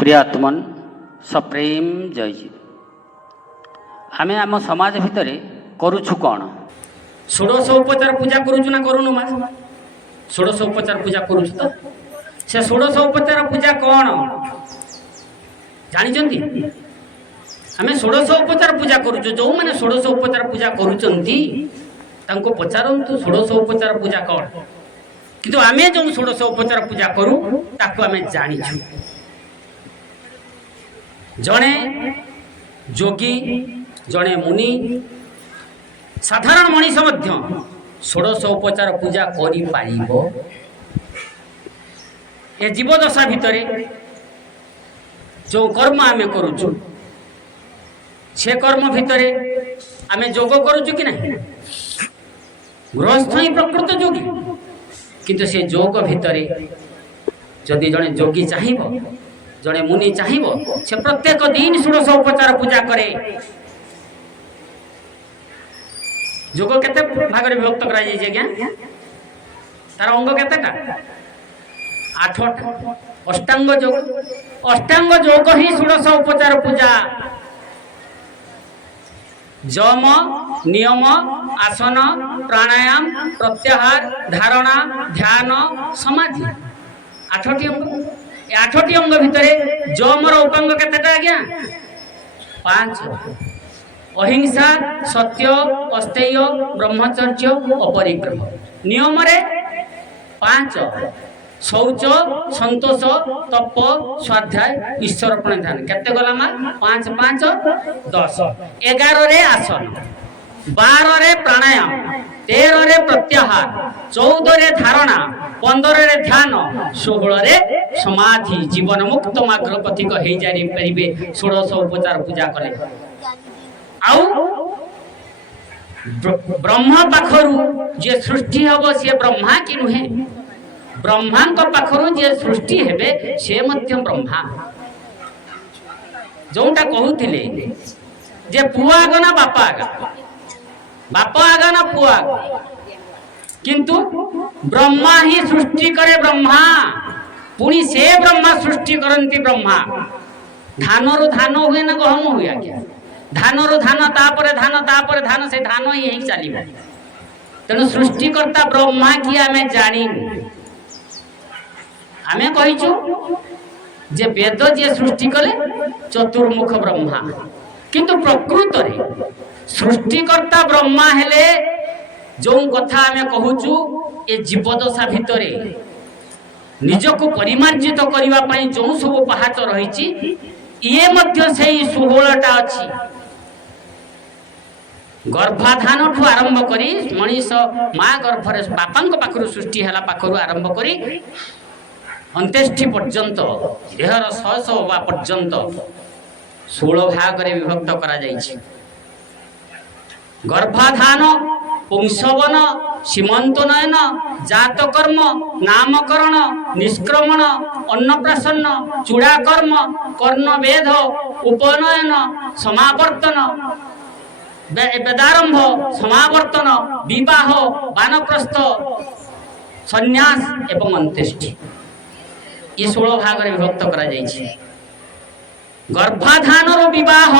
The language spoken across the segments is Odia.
प्रियात्मन सप्रेम जयजी आमे आम समाज भितर करुछु कौन षोड़श उपचार पूजा करुछु ना करूनु मा षोड़श उपचार पूजा करुछु तो से षोड़श उपचार पूजा कौन जानिचंती आमे षोड़श उपचार पूजा करुछु जो माने षोड़श उपचार पूजा करूचंती तांको पचारंतु षोड़श उपचार पूजा कौन किंतु आमे जो षोड़श उपचार पूजा करू ताको आमे जानिछु जणे जोगी जणे मुनि साधारण मनीष मध्य षोड़श उपचार पूजा करि पारिबो ए जीवदशा भितरे जो कर्म आमे करूछु से कर्म भितरे आमे जोग करूछु कि नहीं गृहस्थ ही प्रकृत जोगी किंतु से जोग भितरे जदि जणे जोगी चाहिबो जड़े मुनि चाहिबो से प्रत्येक दिन षोड़श उपचार पूजा करे जोग केते भाग रे विभक्त करा जाय छै क्या तार अंग केतेटा 8टा अष्टांग जोग ही षोड़श उपचार पूजा जम नियम आसन प्राणायाम प्रत्याहार धारणा ध्यान समाधि 8टी अंग 8टी अंग भितरे जमर उपांग केतेटा आज्ञा 5 अहिंसा सत्य अस्तेय ब्रह्मचर्य अपरिग्रह नियम रे 5 शौच संतोष तप स्वाध्याय ईश्वर प्रणिधान केते गला मा 5 5 10 11 रे आसन 12 रे प्राणायाम 13 रे प्रत्याहार 14 रे धारणा 15 रे ध्यान 16 रे समाधि जीवन मुक्त मार्ग पथिक हेई जारी परिबे षोड़श उपचार पूजा कले आउ ब्रह्मा पाखरु जे सृष्टि हबो से ब्रह्मा कि नुहे ब्रह्मा को पाखरु जे सृष्टि हेबे से मध्य ब्रह्मा जोंटा कहूतिले जे पुआ आगना बापा आगा ना पुआ किंतु ब्रह्मा ही सृष्टि करे ब्रह्मा पुणी से ब्रह्मा सृष्टि करंती ब्रह्मा धान रु धान हुए ना गहम हुए आज्ञा धान रु धान तापरे धान से धान ही चलिबो तेणु सृष्टिकर्ता ब्रह्मा की आमे जानी आमे कहिचु जे वेद जे सृष्टि कले चतुर्मुख ब्रह्मा किंतु प्रकृत रे सृष्टिकर्ता ब्रह्मा हेले जो कथा आमे कहूचु ए जीवदशा भितरे निजको परिमार्जित करिवा पई जो सब पहाच रहिछि ये मध्य सेही 16टा अछि गर्भाधान ठू आरंभ करी मनीष माँ गर्भरे बापांक पाखरु सृष्टि हला पाखरु आरंभ करी अंत्येष्टि पर्यंत देहर सहस होवा पर्यंत 16 भाग रे विभक्त करा जाइछि गर्भाधान पुंसवन सीमंत नयन जात कर्म नामकरण निष्क्रमण अन्नप्राशन चूड़ा कर्म कर्णवेद उपनयन समावर्तन वेदारंभ समावर्तन विवाह वानप्रस्थ संन्यास एवं अंत्येष्टि ये 16 भाग रे विभक्त करा जाइछि गर्भाधान रो विवाह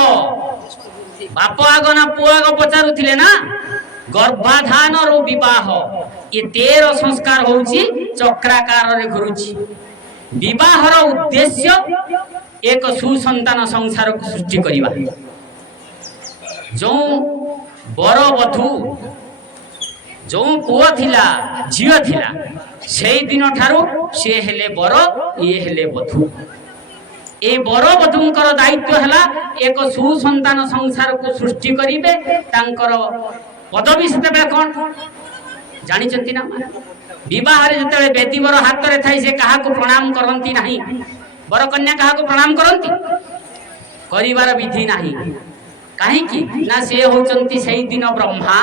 बाप आगना पुआ आग पचारुथिले ना गर्भाधान रो विवाह ये 13 संस्कार होउछि चक्राकार रे घुरुछि विवाह रो उद्देश्य एक सुसंतान संसार को सृष्टि करिबा जो बर वधु जो पुआ थिला झियो थिला सेई दिन ठारू से हेले बर ये हेले वधु ए बर वधुंकर दायित्व हला एक सुसंतान संसार को सृष्टि करिबे तांकर पदवी सेते कोन जानि चंती ना विवाह रे जते बेदी बर हाथ रे थाई से काहा को प्रणाम करंती नाही बर कन्या काहा को प्रणाम करंती करिवार विधि नाही काहे कि ना से होचंती सेई दिन ब्रह्मा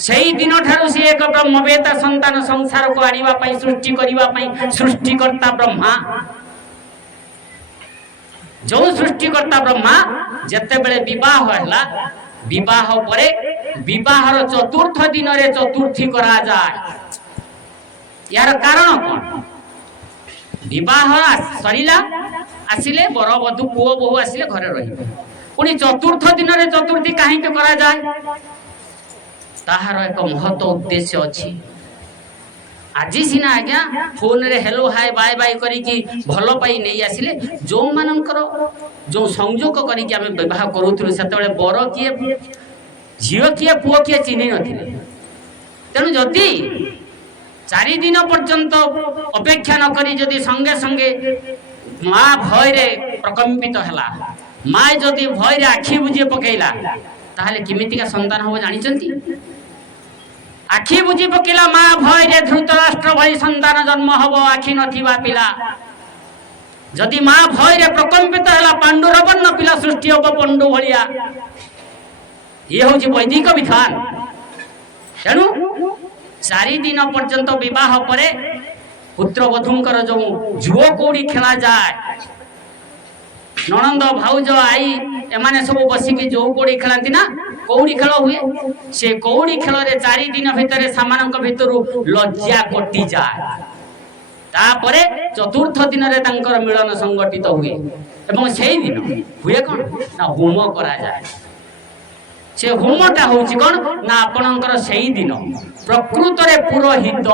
सेई दिन ठारू से एक ब्रह्मवेता संतान संसार को आनिबा पई सृष्टि करिबा पई सृष्टिकर्ता ब्रह्मा जो सृष्टिकर्ता ब्रह्मा जते बेले विवाह होला विवाह परे विवाहर चतुर्थ दिन रे चतुर्थी करा जाय यार कारण कोन ସରିଲା, ଆସିଲେ ବର ବଧୁ ପୁଅ ବୋହୂ ଆସିଲେ ଘରେ ରହିବେ। ପୁଣି ଚତୁର୍ଥ ଦିନରେ ଚତୁର୍ଥୀ କାହିଁକି କରାଯାଏ? ତାହାର ଏକ ମହତ ଉଦ୍ଦେଶ୍ୟ ଅଛି। ଆଜି ସିନା ଆଜ୍ଞା ଫୋନରେ ହେଲୋ ହାଏ ବାଏ ବାଏ କରିକି ଭଲ ପାଇ ନେଇ ଆସିଲେ, ଯୋଉମାନଙ୍କର ଯୋଉ ସଂଯୋଗ କରିକି ଆମେ ବିବାହ କରୁଥିଲୁ ସେତେବେଳେ ବର କିଏ, ଝିଅ କିଏ, ପୁଅ କିଏ ଚିହ୍ନି ନଥିଲେ। ତେଣୁ ଯଦି 4 ଦିନ ପର୍ଯ୍ୟନ୍ତ ଅପେକ୍ଷା ନ କରି ଯଦି ସଙ୍ଗେ ସଙ୍ଗେ ମା ଭୟରେ ପ୍ରକମ୍ପିତ ହେଲା, ମା ଯଦି ଭୟରେ ଆଖି ବୁଜି ପକେଇଲା, ତାହେଲେ କେମିତିକା ସନ୍ତାନ ହବ ଜାଣିଛନ୍ତି? ଆଖି ବୁଜି ପକେଇଲା ମା ଭୟରେ ଧୃତରାଷ୍ଟ୍ର ଭଳି ସନ୍ତାନ ଜନ୍ମ ହବ, ଆଖି ନଥିବା ପିଲା। ଯଦି ମା ଭୟରେ ପ୍ରକମ୍ପିତ ହେଲା, ପାଣ୍ଡୁର ବର୍ଣ୍ଣ ପିଲା ସୃଷ୍ଟି ହବ ପଣ୍ଡୁ ଭଳିଆ। ଇଏ ହଉଛି ବୈଦିକ ବିଧାନ। ତେଣୁ 4 ଦିନ ପର୍ଯ୍ୟନ୍ତ ବିବାହ ପରେ ପୁତ୍ରବଧୂଙ୍କର ଯୋଉ ଜୁଅ କଉଡ଼ି ଖେଳାଯାଏ, ନଣନ୍ଦ ଭାଉଜ ଆଈ ଏମାନେ ସବୁ ବସିକି ଯୋଉ କଉଡ଼ି ଖେଳନ୍ତି ନା, କଉଡ଼ି ଖେଳ ହୁଏ। ସେ କଉଡ଼ି ଖେଳରେ 4 ଦିନ ଭିତରେ ସେମାନଙ୍କ ଭିତରୁ ଲଜ୍ଜା କଟିଯାଏ। ତାପରେ ଚତୁର୍ଥ ଦିନରେ ତାଙ୍କର ମିଳନ ସଂଗଠିତ ହୁଏ ଏବଂ ସେଇ ଦିନ ହୁଏ କଣ ନା ହୋମ କରାଯାଏ। ସେ ହୋମଟା ହଉଛି କଣ ନା ଆପଣଙ୍କର ସେଇ ଦିନ ପ୍ରକୃତରେ ପୁରୋହିତ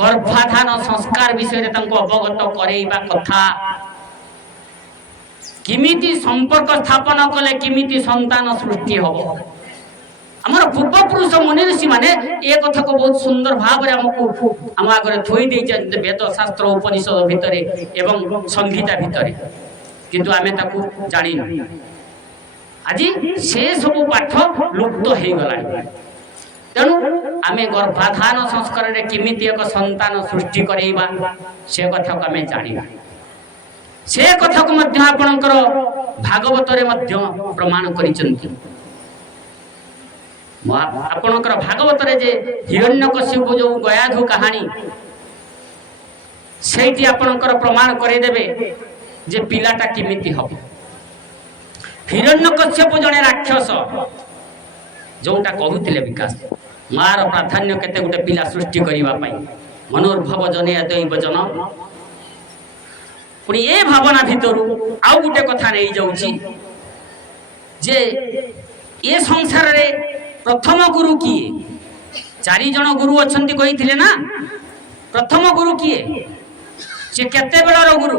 ଗର୍ଭାଧାନ ସଂସ୍କାର ବିଷୟରେ ତାଙ୍କୁ ଅବଗତ କରେଇବା କଥା। କେମିତି ସମ୍ପର୍କ ସ୍ଥାପନ କଲେ କେମିତି ସନ୍ତାନ ସୃଷ୍ଟି ହବ। ଆମର ପୂର୍ବପୁରୁଷ ମୁନି ଋଷି ମାନେ ଏ କଥାକୁ ବହୁତ ସୁନ୍ଦର ଭାବରେ ଆମକୁ ଆମ ଆଗରେ ଥୋଇ ଦେଇଛନ୍ତି ବେଦ ଶାସ୍ତ୍ର ଉପନିଷଦ ଭିତରେ ଏବଂ ସଂହିତା ଭିତରେ, କିନ୍ତୁ ଆମେ ତାକୁ ଜାଣିନୁ। ଆଜି ସେ ସବୁ ପାଠ ଲୁପ୍ତ ହେଇଗଲାଣି। ତେଣୁ ଆମେ ଗର୍ଭାଧାନ ସଂସ୍କାରରେ କେମିତି ଏକ ସନ୍ତାନ ସୃଷ୍ଟି କରେଇବା ସେ କଥାକୁ ଆମେ ଜାଣିବା। ସେ କଥାକୁ ମଧ୍ୟ ଆପଣଙ୍କର ଭାଗବତରେ ମଧ୍ୟ ପ୍ରମାଣ କରିଛନ୍ତି। ଆପଣଙ୍କର ଭାଗବତରେ ଯେ ହିରଣ୍ୟକଶ୍ୟପ ଯୋଉ ଗୟାଧୁ କାହାଣୀ, ସେଇଠି ଆପଣଙ୍କର ପ୍ରମାଣ କରେଇଦେବେ ଯେ ପିଲାଟା କେମିତି ହବ। ହିରଣ୍ୟକଶ୍ୟପ ଜଣେ ରାକ୍ଷସ, ଯୋଉଟା କହୁଥିଲେ ବିକାଶ, ମାର ପ୍ରାଧାନ୍ୟ କେତେ ଗୋଟେ ପିଲା ସୃଷ୍ଟି କରିବା ପାଇଁ। ମନୋର୍ଭବ ଜନେ ଦୈବଜନ। ପୁଣି ଏ ଭାବନା ଭିତରୁ ଆଉ ଗୋଟେ କଥା ନେଇଯାଉଛି ଯେ ଏ ସଂସାରରେ ପ୍ରଥମ ଗୁରୁ କିଏ? 4 ଜଣ ଗୁରୁ ଅଛନ୍ତି କହିଥିଲେ ନା। ପ୍ରଥମ ଗୁରୁ କିଏ? ସେ କେତେବେଳର ଗୁରୁ?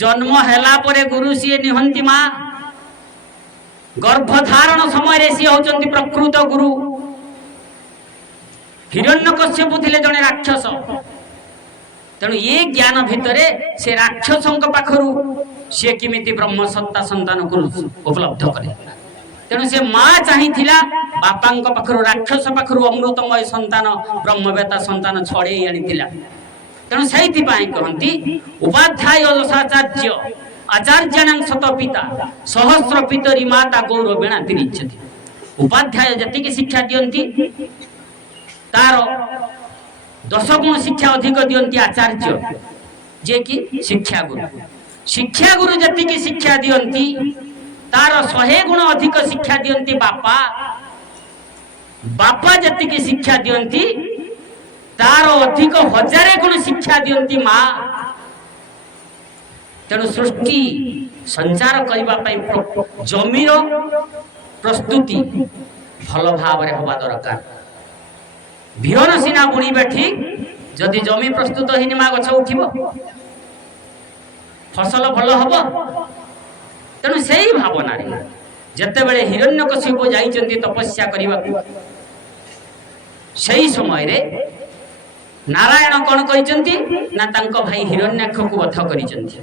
ଜନ୍ମ ହେଲା ପରେ ଗୁରୁ ସିଏ ନିହନ୍ତି ମା। ଗର୍ଭଧାରଣ ସମୟରେ ସିଏ ହଉଛନ୍ତି ପ୍ରକୃତ ଗୁରୁ। ହିରଣ୍ୟକଶ୍ୟପ ଥିଲେ ଜଣେ ରାକ୍ଷସ। ତେଣୁ ଏ ଜ୍ଞାନ ଭିତରେ ସେ ରାକ୍ଷସଙ୍କ ପାଖରୁ ସିଏ କେମିତି ବ୍ରହ୍ମସତ୍ତା ସନ୍ତାନକୁ ଉପଲବ୍ଧ କରେ। ତେଣୁ ସେ ମା ଚାହିଁଥିଲା ବାପାଙ୍କ ପାଖରୁ, ରାକ୍ଷସ ପାଖରୁ ଅମୃତମୟ ସନ୍ତାନ, ବ୍ରହ୍ମବେତା ସନ୍ତାନ ଛଡେଇ ଆଣିଥିଲା। ତେଣୁ ସେଇଥିପାଇଁ କହନ୍ତି ଉପାଧ୍ୟାୟ ଦଶାଚାର୍ଯ୍ୟ ଆଚାର୍ଯ୍ୟାଣ ଶତ ପିତା ସହସ୍ର ପିତରୀ ମାତା ଗୌରବେଣା ତିରିଚ୍ଛତି। ଉପାଧ୍ୟାୟ ଯେତିକି ଶିକ୍ଷା ଦିଅନ୍ତି ତାର 10 ଗୁଣ ଶିକ୍ଷା ଅଧିକ ଦିଅନ୍ତି ଆଚାର୍ଯ୍ୟ, ଯିଏ କି ଶିକ୍ଷାଗୁରୁ। ଶିକ୍ଷାଗୁରୁ ଯେତିକି ଶିକ୍ଷା ଦିଅନ୍ତି ତାର 100 ଗୁଣ ଅଧିକ ଶିକ୍ଷା ଦିଅନ୍ତି ବାପା। ବାପା ଯେତିକି ଶିକ୍ଷା ଦିଅନ୍ତି ତାର ଅଧିକ 1000 ଗୁଣ ଶିକ୍ଷା ଦିଅନ୍ତି ମା। ତେଣୁ ସୃଷ୍ଟି ସଞ୍ଚାର କରିବା ପାଇଁ ଜମିର ପ୍ରସ୍ତୁତି ଭଲ ଭାବରେ ହେବା ଦରକାର। ବିହନ ସିନା ବୁଣିବେ ଠିକ, ଯଦି ଜମି ପ୍ରସ୍ତୁତ ହେଇନି ମା ଗଛ ଉଠିବ, ଫସଲ ଭଲ ହବ। ତେଣୁ ସେଇ ଭାବନାରେ ଯେତେବେଳେ ହିରଣ୍ୟକଶ୍ୟପ ଯାଇଛନ୍ତି ତପସ୍ୟା କରିବାକୁ, ସେଇ ସମୟରେ ନାରାୟଣ କଣ କରିଛନ୍ତି ନା ତାଙ୍କ ଭାଇ ହିରଣ୍ୟାକ୍ଷକୁ ବଧ କରିଛନ୍ତି।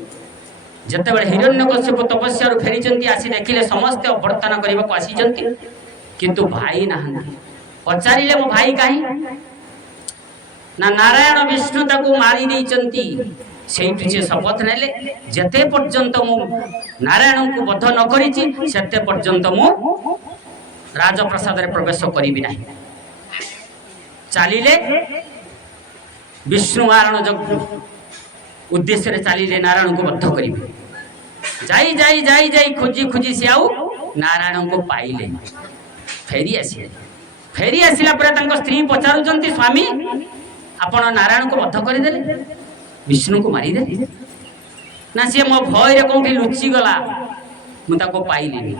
ଯେତେବେଳେ ହିରଣ୍ୟକଶ୍ୟପ ତପସ୍ୟାରୁ ଫେରିଛନ୍ତି, ଆସି ଦେଖିଲେ ସମସ୍ତେ ଅଭ୍ୟର୍ଥନ କରିବାକୁ ଆସିଛନ୍ତି, କିନ୍ତୁ ଭାଇ ନାହାନ୍ତି। ପଚାରିଲେ ମୋ ଭାଇ କାହିଁ? ନା ନାରାୟଣ ବିଷ୍ଣୁ ତାକୁ ମାରି ଦେଇଛନ୍ତି। ସେଇଠୁ ସେ ଶପଥ ନେଲେ ଯେତେ ପର୍ଯ୍ୟନ୍ତ ମୁଁ ନାରାୟଣଙ୍କୁ ବଧ ନ କରିଛି ସେତେ ପର୍ଯ୍ୟନ୍ତ ମୁଁ ରାଜପ୍ରସାଦରେ ପ୍ରବେଶ କରିବି ନାହିଁ। ଚାଲିଲେ ବିଷ୍ଣୁ ମାରଣ ଉଦ୍ଦେଶ୍ୟରେ ଚାଲିଲେ ନାରାୟଣଙ୍କୁ ବଧ କରିବେ। ଯାଇ ଯାଇ ଯାଇ ଯାଇ ଖୋଜି ଖୋଜି ସେ ଆଉ ନାରାୟଣଙ୍କୁ ପାଇଲେ, ଫେରି ଆସିଲେ। ଫେରି ଆସିଲା ପରେ ତାଙ୍କ ସ୍ତ୍ରୀ ପଚାରୁଛନ୍ତି ସ୍ୱାମୀ ଆପଣ ନାରାୟଣକୁ ବଧ କରିଦେଲେ, ବିଷ୍ଣୁକୁ ମାରିଦେଲେ। ନା ସିଏ ମୋ ଭୟରେ କୋଉଠି ଲୁଚିଗଲା, ମୁଁ ତାକୁ ପାଇଲିନି।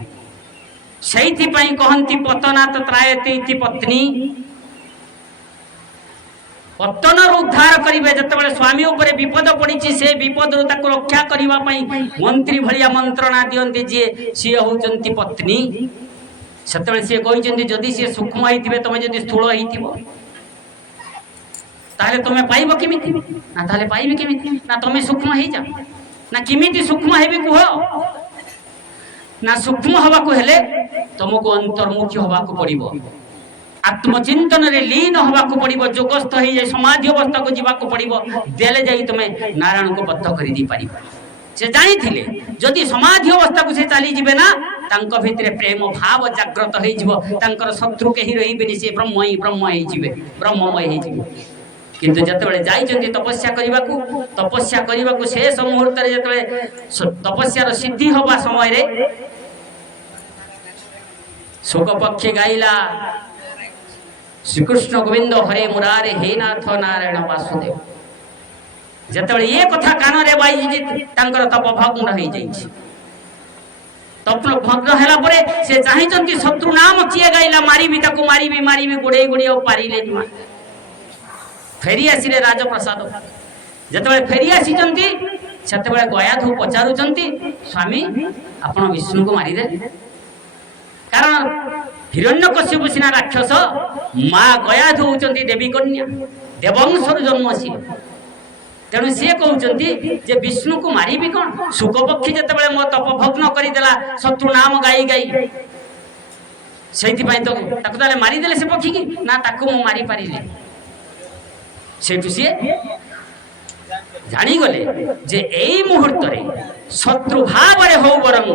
ସେଇଥିପାଇଁ କହନ୍ତି ପତନାତ ତ୍ରାୟତେ ଇତି ପତ୍ନୀ। ପତନରୁ ଉଦ୍ଧାର କରିବେ। ଯେତେବେଳେ ସ୍ୱାମୀ ଉପରେ ବିପଦ ପଡ଼ିଛି, ସେ ବିପଦରୁ ତାକୁ ରକ୍ଷା କରିବା ପାଇଁ ମନ୍ତ୍ରୀ ଭଳିଆ ମନ୍ତ୍ରଣା ଦିଅନ୍ତି ଯିଏ, ସିଏ ହଉଛନ୍ତି ପତ୍ନୀ। ସେତେବେଳେ ସିଏ କହିଛନ୍ତି ଯଦି ସିଏ ସୂକ୍ଷ୍ମ ହେଇଥିବେ, ତମେ ଯଦି ସ୍ଥୂଳ ହେଇଥିବ, ତାହେଲେ ତମେ ପାଇବ କେମିତି? ନା ତାହେଲେ ପାଇବି କେମିତି? ନା ତମେ ସୂକ୍ଷ୍ମ ହେଇଯାଅ। ନା କେମିତି ସୂକ୍ଷ୍ମ ହେବି କୁହ? ନା ସୂକ୍ଷ୍ମ ହବାକୁ ହେଲେ ତମକୁ ଅନ୍ତର୍ମୁଖୀ ହବାକୁ ପଡ଼ିବ, ଆତ୍ମଚିନ୍ତନରେ লীନ ହବାକୁ ପଡ଼ିବ, ଯୋଗସ୍ଥ ହେଇଯାଇ ସମାଧି ଅବସ୍ଥାକୁ ଯିବାକୁ ପଡ଼ିବ। ଦେଲେ ଯାଇ ତମେ ନାରାୟଣଙ୍କୁ ବଦ୍ଧ କରିଦେଇ ପାରିବ। ସେ ଜାଣିଥିଲେ ଯଦି ସମାଧି ଅବସ୍ଥାକୁ ସେ ଚାଲିଯିବେ ନା, ତାଙ୍କ ଭିତରେ ପ୍ରେମ ଭାବ ଜାଗ୍ରତ ହେଇଯିବ, ତାଙ୍କର ଶତ୍ରୁ କେହି ରହିବେନି, ସେ ବ୍ରହ୍ମ ହିଁ ବ୍ରହ୍ମ ହେଇଯିବେ, ବ୍ରହ୍ମମୟ ହେଇଯିବେ। କିନ୍ତୁ ଯେତେବେଳେ ଯାଇଛନ୍ତି ତପସ୍ୟା କରିବାକୁ ଶେଷ ମୁହୂର୍ତ୍ତରେ ଯେତେବେଳେ ତପସ୍ୟାର ସିଦ୍ଧି ହବା ସମୟରେ ଶୁକ ପକ୍ଷୀ ଗାଇଲା ଶ୍ରୀକୃଷ୍ଣ ଗୋବିନ୍ଦ ହରେ ମୁରାରେ ହେ ନାଥ ନାରାୟଣ ବାସୁଦେବ। ଯେତେବେଳେ ଏ କଥା କାନରେ ବାଜିଛି, ତାଙ୍କର ତପ ଭଗ୍ନ ହେଇଯାଇଛି। ତପ ଭଗ୍ନ ହେଲା ପରେ ସେ ଚାହିଁଛନ୍ତି ଶତ୍ରୁ ନାମ କିଏ ଗାଇଲା, ମାରିବି ତାକୁ, ମାରିବି ମାରିବି, ଗୋଡ଼େଇ ଗୋଡ଼େଇ ଆଉ ପାରିଲେନି। ଫେରି ଆସିଲେ ରାଜପ୍ରସାଦ। ଯେତେବେଳେ ଫେରି ଆସିଛନ୍ତି, ସେତେବେଳେ ଗୟାଧୁ ପଚାରୁଛନ୍ତି ସ୍ୱାମୀ ଆପଣ ବିଷ୍ଣୁକୁ ମାରିଦେଲେ? କାରଣ ହିରଣ୍ୟକଶ୍ୟପ ସିନା ରାକ୍ଷସ, ମା ଗୟାଧୁ ହଉଛନ୍ତି ଦେବୀ କନ୍ୟା, ଦେବଂଶରୁ ଜନ୍ମ ସିଏ। ତେଣୁ ସିଏ କହୁଛନ୍ତି ଯେ ବିଷ୍ଣୁକୁ ମାରିବି କଣ? ଶୁକ ପକ୍ଷୀ ଯେତେବେଳେ ମୋ ତପ ଭଗ୍ନ କରିଦେଲା ଶତ୍ରୁ ନାମ ଗାଇ ଗାଇ, ସେଇଥିପାଇଁ ତ ତାକୁ ତାହେଲେ ମାରିଦେଲେ ସେ ପକ୍ଷୀକି? ନା ତାକୁ ମୁଁ ମାରିପାରିଲି। ସେଇଠୁ ସିଏ ଜାଣିଗଲେ ଯେ ଏଇ ମୁହୂର୍ତ୍ତରେ ଶତ୍ରୁ ଭାବରେ ହଉ ବରଂ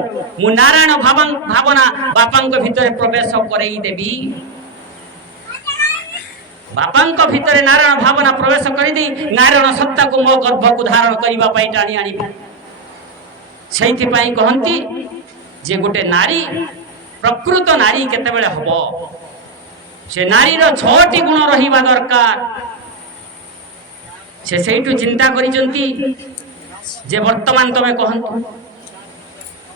ମୁଁ ନାରାୟଣ ଭାବନା ବାପାଙ୍କ ଭିତରେ ପ୍ରବେଶ କରେଇ ଦେବି। ବାପାଙ୍କ ଭିତରେ ନାରାୟଣ ଭାବନା ପ୍ରବେଶ କରିଦେଇ ନାରାୟଣ ସତ୍ତାକୁ ମୋ ଗର୍ଭକୁ ଧାରଣ କରିବା ପାଇଁ ଟାଣି ଆଣିବି। ସେଇଥିପାଇଁ କହନ୍ତି ଯେ ଗୋଟେ ନାରୀ, ପ୍ରକୃତ ନାରୀ କେତେବେଳେ ହବ, ସେ ନାରୀର 6ଟି ଗୁଣ ରହିବା ଦରକାର। ସେ ସେଇଠୁ ଚିନ୍ତା କରିଛନ୍ତି ଯେ ବର୍ତ୍ତମାନ ତମେ କହନ୍ତୁ,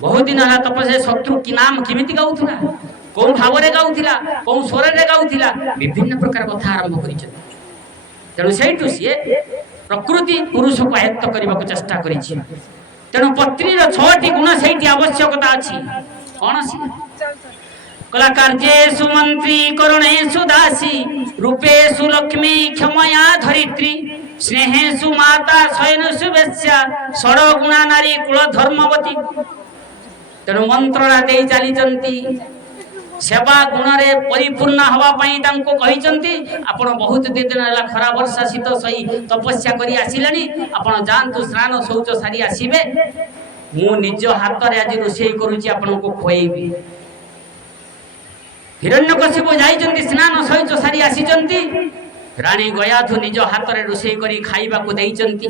ବହୁତ ଦିନ ହେଲା ତପସ୍ୟା ଶତ୍ରୁ କି ନାମ କେମିତି ଗାଉଥିଲା, କୋଉ ଭାବରେ ଗାଉଥିଲା, କୋଉ ସ୍ୱରରେ ଗାଉଥିଲା, ବିଭିନ୍ନ ପ୍ରକାର କଥା ଆରମ୍ଭ କରିଛନ୍ତି। ତେଣୁ ସେଇଠୁ ସିଏ ପ୍ରକୃତି ପୁରୁଷକୁ ଆୟତ୍ତ କରିବାକୁ ଚେଷ୍ଟା କରିଛି। ତେଣୁ ପତ୍ନୀର 6ଟି ଗୁଣ ସେଇଠି ଆବଶ୍ୟକତା ଅଛି। କଣ ସିଏ? କଲା କାର୍ଯ୍ୟେଷୁ ମନ୍ତ୍ରୀ କରୁଣେଷୁ ଦାସୀ ରୂପେଷୁ ଲକ୍ଷ୍ମୀ କ୍ଷମୟା ଧରିତ୍ରୀ ସ୍ନେହେଷୁ ମାତା ଶୟନେଷୁ ବେଶ୍ୟା ଷଡ଼ଗୁଣା ନାରୀ କୁଳ ଧର୍ମବତୀ। ତେଣୁ ମନ୍ତ୍ରଣା ଦେଇ ଚାଲିଛନ୍ତି। ସେବା ଗୁଣରେ ପରିପୂର୍ଣ୍ଣ ହବା ପାଇଁ ତାଙ୍କୁ କହିଛନ୍ତି ଆପଣ ବହୁତ ଦିନ ହେଲା ଖରା ବର୍ଷା ଶୀତ ସହି ତପସ୍ୟା କରି ଆସିଲେଣି, ଆପଣ ଯାଆନ୍ତୁ ସ୍ନାନ ଶୌଚ ସାରି ଆସିବେ, ମୁଁ ନିଜ ହାତରେ ଆଜି ରୋଷେଇ କରୁଛି, ଆପଣଙ୍କୁ ଖୁଆଇବି। ହିରଣ୍ୟକଶ୍ୟପ ଯାଇଛନ୍ତି, ସ୍ନାନ ଶୌଚ ସାରି ଆସିଛନ୍ତି, ରାଣୀ ଗୟାଧୁ ନିଜ ହାତରେ ରୋଷେଇ କରି ଖାଇବାକୁ ଦେଇଛନ୍ତି।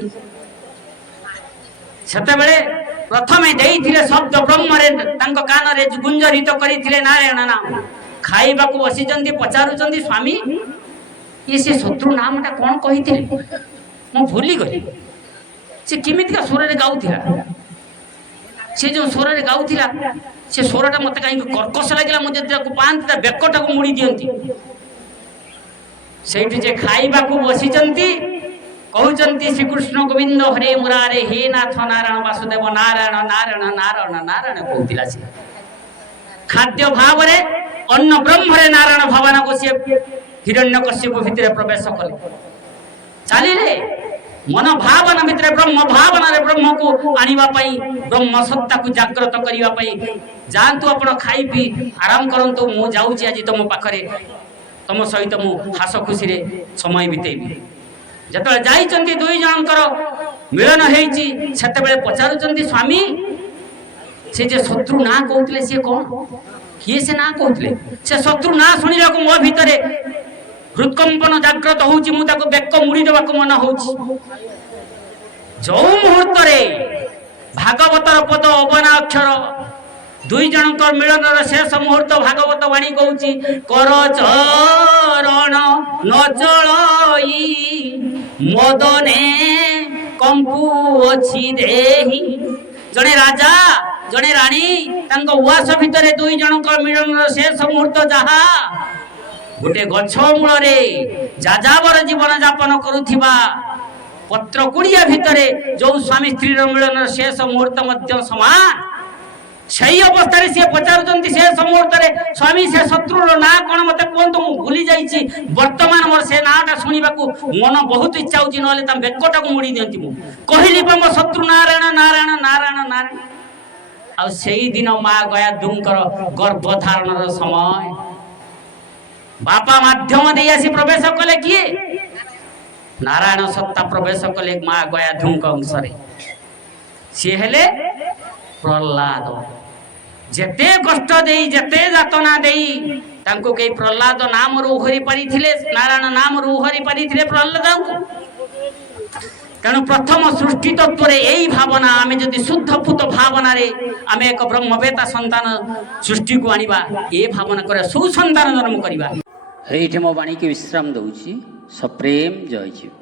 ସେତେବେଳେ ପ୍ରଥମେ ଦେଇଥିଲେ ଶବ୍ଦ ବ୍ରହ୍ମରେ ତାଙ୍କ କାନରେ ଗୁଞ୍ଜରିତ କରିଥିଲେ ନାରାୟଣ ନାମ। ଖାଇବାକୁ ବସିଛନ୍ତି, ପଚାରୁଛନ୍ତି ସ୍ୱାମୀ ଇଏ ସେ ଶତ୍ରୁ ନାମଟା କଣ କହିଥିଲେ, ମୁଁ ଭୁଲିଗଲି। ସେ କେମିତିକା ସ୍ୱରରେ ଗାଉଥିଲା, ସେ ଯୋଉ ସ୍ୱରରେ ଗାଉଥିଲା ସେ ସ୍ୱରଟା ମତେ କାହିଁକି କର୍କଶ ଲାଗିଲା, ମୁଁ ଯଦି ତାକୁ ପାଆନ୍ତି ତା ବେକଟାକୁ ମୁଡ଼ି ଦିଅନ୍ତି। ସେଇଠି ଯେ ଖାଇବାକୁ ବସିଛନ୍ତି, କହୁଛନ୍ତି ଶ୍ରୀକୃଷ୍ଣ ଗୋବିନ୍ଦ ହରେ ମୁରାରେ ହେ ନାଥ ନାରାୟଣ ବାସୁଦେବ ନାରାୟଣ ନାରାୟଣ ନାରାୟଣ ନାରାୟଣ କହୁଥିଲା। ସେ ଖାଦ୍ୟ ଭାବରେ ଅନ୍ନ ବ୍ରହ୍ମରେ ନାରାୟଣ ଭାବନାକୁ ସିଏ ହିରଣ୍ୟକଶ୍ୟପ ଭିତରେ ପ୍ରବେଶ କଲେ, ଚାଲିଲେ ମନ ଭାବନା ଭିତରେ ବ୍ରହ୍ମ ଭାବନାରେ ବ୍ରହ୍ମକୁ ଆଣିବା ପାଇଁ, ବ୍ରହ୍ମ ସତ୍ତାକୁ ଜାଗ୍ରତ କରିବା ପାଇଁ। ଯାଆନ୍ତୁ ଆପଣ ଖାଇ ପିଇ ଆରାମ କରନ୍ତୁ, ମୁଁ ଯାଉଛି ଆଜି ତମ ପାଖରେ, ତମ ସହିତ ମୁଁ ହାସ ଖୁସିରେ ସମୟ ବିତେଇବି। ଯେତେବେଳେ ଯାଇଛନ୍ତି ଦୁଇ ଜଣଙ୍କର ମିଳନ ହେଇଛି, ସେତେବେଳେ ପଚାରୁଛନ୍ତି ସ୍ୱାମୀ ସେ ଯେ ଶତ୍ରୁ ନାଁ କହୁଥିଲେ ସିଏ କଣ, କିଏ ସେ ନାଁ କହୁଥିଲେ? ସେ ଶତ୍ରୁ ନାଁ ଶୁଣିବାକୁ ମୋ ଭିତରେ ହୃତ୍କମ୍ପନ ଜାଗ୍ରତ ହଉଛି, ମୁଁ ତାକୁ ବେକ ମୁଡ଼ି ଦେବାକୁ ମନ ହଉଛି। ଯୋଉ ମୁହୂର୍ତ୍ତରେ ଭାଗବତର ପଦ ଅବନା ଅକ୍ଷର ଦୁଇ ଜଣଙ୍କ ମିଳନର ଶେଷ ମୁହୂର୍ତ୍ତ ଭାଗବତ ବାଣୀ କହୁଛି କର ଚରଣ ନଚଳଇ ମଦନେ କମ୍ପୁ ଅଛି ଦେହି। ଜଣେ ରାଜା ଜଣେ ରାଣୀ ତାଙ୍କ ଉଆସ ଭିତରେ ଦୁଇ ଜଣଙ୍କ ମିଳନର ଶେଷ ମୁହୂର୍ତ୍ତ ଯାହା ଗୋଟେ ଗଛ ମୂଳରେ ଯାଯାବର ଜୀବନ ଯାପନ କରୁଥିବା ପତ୍ର କୁଡ଼ିଆ ଭିତରେ ଯୋଉ ସ୍ୱାମୀ ସ୍ତ୍ରୀର ମିଳନର ଶେଷ ମୁହୂର୍ତ୍ତ ମଧ୍ୟ ସମାନ। ସେଇ ଅବସ୍ଥାରେ ସିଏ ପଚାରୁଛନ୍ତି ଶେଷ ମୁହୂର୍ତ୍ତରେ ସ୍ୱାମୀ ସେ ଶତ୍ରୁର ନାଁ କଣ ମତେ କୁହନ୍ତୁ, ମୁଁ ଭୁଲି ଯାଇଛି। ବର୍ତ୍ତମାନ ମୋର ସେ ନାଁଟା ଶୁଣିବାକୁ ମନ ବହୁତ ଇଚ୍ଛା ହଉଛି, ନହେଲେ ତା ବେକଟାକୁ ମୋଡ଼ି ଦିଅନ୍ତି। ମୁଁ କହିଲି ବା ମୋ ଶତ୍ରୁ ନାରାୟଣ ନାରାୟଣ ନାରାୟଣ ନାରାୟଣ। ଆଉ ସେଇଦିନ ମା ଗୟାଧୁଙ୍କର ଗର୍ଭଧାରଣର ସମୟ। ବାପା ମାଧ୍ୟମ ଦେଇ ଆସି ପ୍ରବେଶ କଲେ କିଏ? ନାରାୟଣ ସତ୍ତା ପ୍ରବେଶ କଲେ ମା ଗୟାଧୁଙ୍କ ଅଂଶରେ। ସିଏ ହେଲେ ପ୍ରହ୍ଲାଦ। ଯେତେ କଷ୍ଟ ଦେଇ ଯେତେ ଯାତନା ଦେଇ ତାଙ୍କୁ କେହି ପ୍ରହ୍ଲାଦ ନାମରୁ ଉହରି ପାରିଥିଲେ, ନାରାୟଣ ନାମରୁ ଉହରି ପାରିଥିଲେ ପ୍ରହ୍ଲାଦଙ୍କୁ? ତେଣୁ ପ୍ରଥମ ସୃଷ୍ଟି ତତ୍ତ୍ୱରେ ଏଇ ଭାବନା, ଆମେ ଯଦି ଶୁଦ୍ଧ ଫୁତ ଭାବନାରେ ଆମେ ଏକ ବ୍ରହ୍ମବେତା ସନ୍ତାନ ସୃଷ୍ଟିକୁ ଆଣିବା, ଏ ଭାବନା କରିବା, ସୁସନ୍ତାନ ଜନ୍ମ କରିବା। ଏଇଠି ମୋ ବାଣୀକି ବିଶ୍ରାମ ଦଉଛି। ସପ୍ରେମ ଜୟଜୀବ।